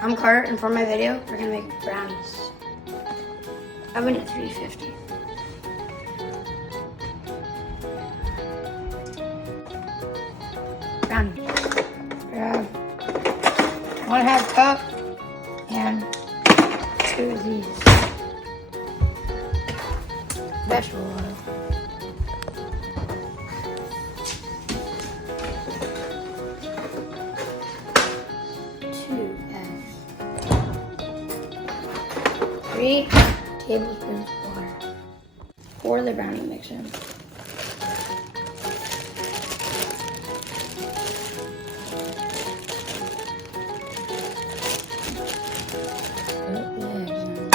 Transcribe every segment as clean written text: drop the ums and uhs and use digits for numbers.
I'm Carter, and for my video, we're gonna make brownies. Oven at 350. Brownies. Grab 1/2 cup and 2 of these. Vegetable oil. Eggs. 3 tablespoons of water. Pour the brownie mix in. Put the eggs in.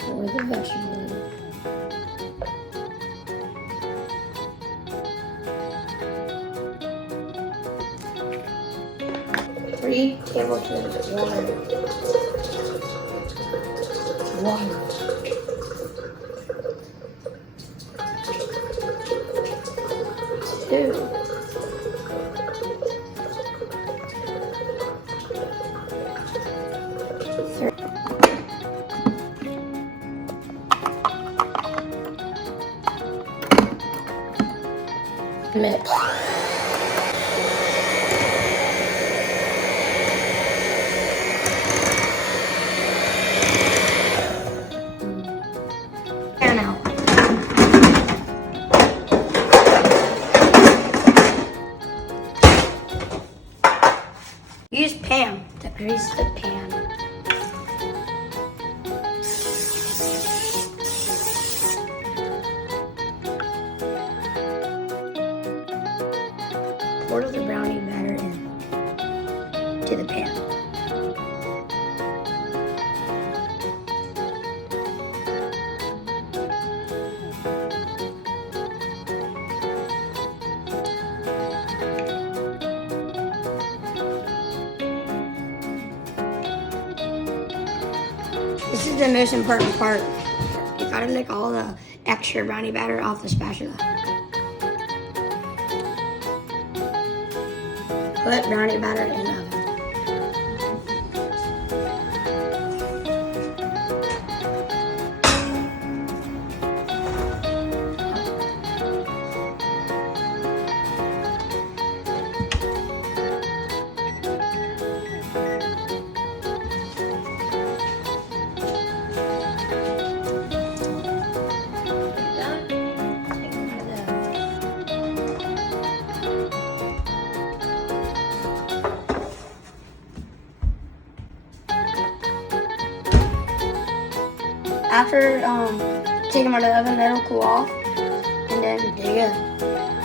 Pour the vegetables. 3 tablespoons of water. 2. Mix. Pan out. Use pan to grease the pan. Pour the brownie batter in to the pan. This is the most important part. You gotta lick all the extra brownie batter off the spatula. Put brownie batter in the oven. After take them out of the oven, let them cool off, and then there you go.